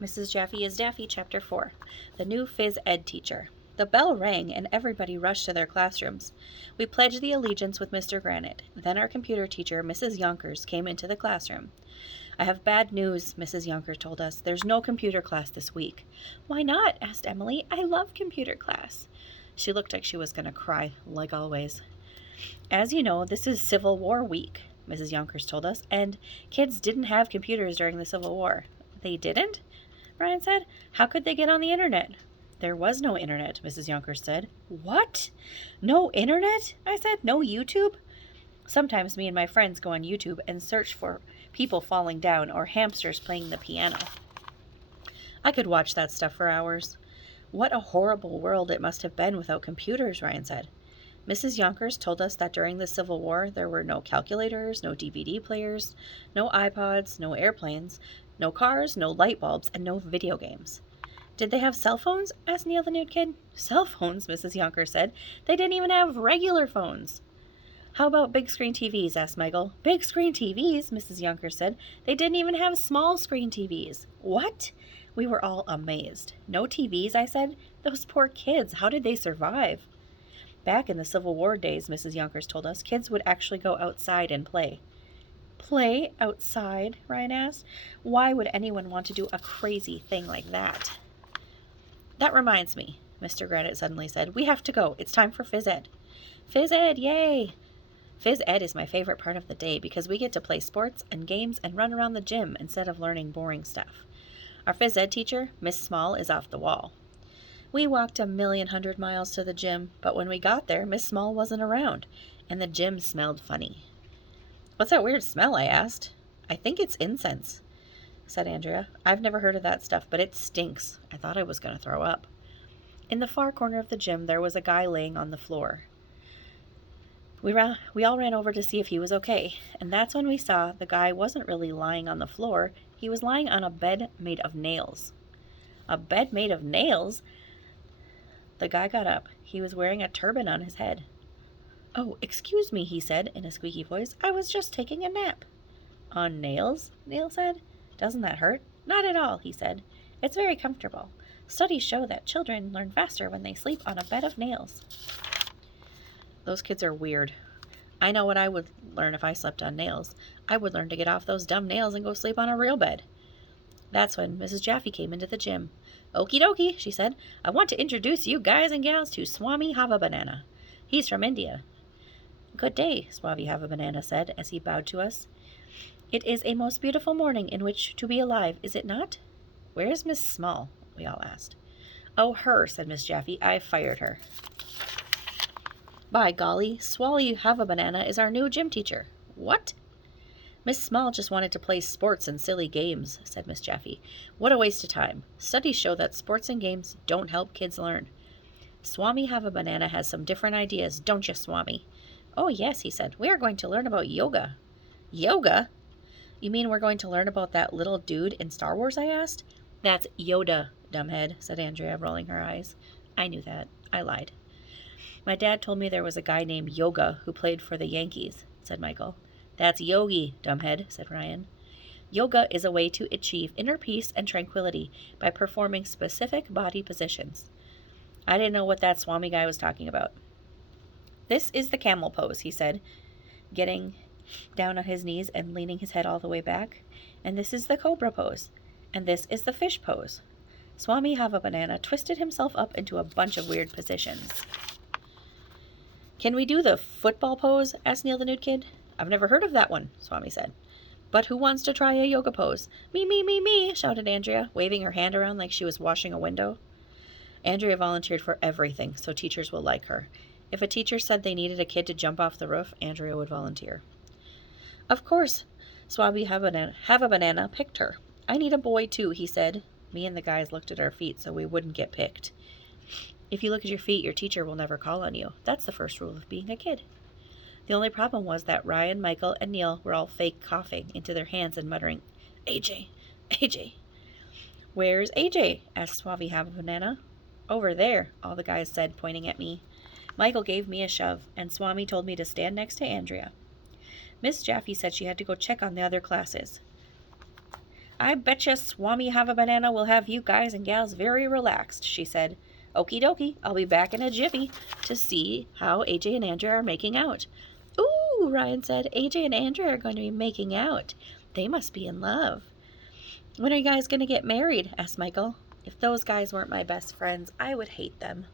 Mrs. Jaffee is Daffy, Chapter 4. The New Phys Ed Teacher. The bell rang, and everybody rushed to their classrooms. We pledged the allegiance with Mr. Granite. Then our computer teacher, Mrs. Yonkers, came into the classroom. "I have bad news," Mrs. Yonkers told us. "There's no computer class this week." "Why not?" asked Emily. "I love computer class." She looked like she was going to cry, like always. "As you know, this is Civil War week," Mrs. Yonkers told us, "and kids didn't have computers during the Civil War." "They didn't?" Ryan said. "How could they get on the internet?" "There was no internet," Mrs. Yonkers said. "What? No internet?" I said. "No YouTube?" "Sometimes me and my friends go on YouTube and search for people falling down or hamsters playing the piano." I could watch that stuff for hours. "What a horrible world it must have been without computers," Ryan said. Mrs. Yonkers told us that during the Civil War there were no calculators, no DVD players, no iPods, no airplanes, no cars, no light bulbs, and no video games. "Did they have cell phones?" asked Neil the nude kid. "Cell phones?" Mrs. Yonkers said. "They didn't even have regular phones." "How about big screen TVs?" asked Michael. "Big screen TVs?" Mrs. Yonkers said. "They didn't even have small screen TVs." "What?" We were all amazed. "No TVs?" I said. "Those poor kids, how did they survive?" Back in the Civil War days, Mrs. Yonkers told us, kids would actually go outside and play. "Play outside?" Ryan asked. "Why would anyone want to do a crazy thing like that?" "That reminds me," Mr. Granite suddenly said. "We have to go. It's time for Phys Ed." "Phys Ed, yay!" Phys Ed is my favorite part of the day because we get to play sports and games and run around the gym instead of learning boring stuff. Our Phys Ed teacher, Miss Small, is off the wall. We walked 1,100,000 miles to the gym, but when we got there, Miss Small wasn't around, and the gym smelled funny. "What's that weird smell?" I asked. "I think it's incense," said Andrea. "I've never heard of that stuff, but it stinks." I thought I was going to throw up. In the far corner of the gym, there was a guy laying on the floor. We all ran over to see if he was okay, and that's when we saw the guy wasn't really lying on the floor. He was lying on a bed made of nails. "A bed made of nails?" The guy got up. He was wearing a turban on his head. "Oh, excuse me," he said in a squeaky voice. "I was just taking a nap." "On nails?" Neil said. "Doesn't that hurt?" "Not at all," he said. "It's very comfortable. Studies show that children learn faster when they sleep on a bed of nails." Those kids are weird. I know what I would learn if I slept on nails. I would learn to get off those dumb nails and go sleep on a real bed. That's when Mrs. Jaffee came into the gym. "Okie dokie," she said. "I want to introduce you guys and gals to Swami Hava-Banana. He's from India." "Good day," Swami Hava-Banana said as he bowed to us. "It is a most beautiful morning in which to be alive, is it not?" "Where is Miss Small?" we all asked. "Oh, her," said Miss Jaffee. "I fired her." "By golly, Swami Hava-Banana is our new gym teacher." "What?" "Miss Small just wanted to play sports and silly games," said Miss Jaffee. "What a waste of time. Studies show that sports and games don't help kids learn. Swami Hava-Banana has some different ideas, don't you, Swami?" "Oh, yes," he said. "We are going to learn about yoga." "Yoga? You mean we're going to learn about that little dude in Star Wars?" I asked. "That's Yoda, dumbhead," said Andrea, rolling her eyes. I knew that. I lied. "My dad told me there was a guy named Yoga who played for the Yankees," said Michael. "That's Yogi, dumbhead," said Ryan. "Yoga is a way to achieve inner peace and tranquility by performing specific body positions." I didn't know what that Swami guy was talking about. "This is the camel pose," he said, getting down on his knees and leaning his head all the way back. "And this is the cobra pose. And this is the fish pose." Swami Hava-Banana twisted himself up into a bunch of weird positions. "Can we do the football pose?" asked Neil the nude kid. "I've never heard of that one," Swami said. "But who wants to try a yoga pose?" "Me, me, me, me," shouted Andrea, waving her hand around like she was washing a window. Andrea volunteered for everything, so teachers will like her. If a teacher said they needed a kid to jump off the roof, Andrea would volunteer. Of course, Swami Hava-Banana picked her. "I need a boy, too," he said. Me and the guys looked at our feet so we wouldn't get picked. If you look at your feet, your teacher will never call on you. That's the first rule of being a kid. The only problem was that Ryan, Michael, and Neil were all fake coughing into their hands and muttering, "AJ, AJ." "Where's AJ?" asked Swami Hava-Banana. "Over there," all the guys said, pointing at me. Michael gave me a shove, and Swami told me to stand next to Andrea. Miss Jaffee said she had to go check on the other classes. I betcha Swami Have a Banana will have you guys and gals very relaxed, she said. Okie dokie, I'll be back in a jiffy to see how AJ and Andrew are making out. Ooh, Ryan said, AJ and Andrew are going to be making out. They must be in love. When are you guys going to get married? Asked Michael. If those guys weren't my best friends, I would hate them.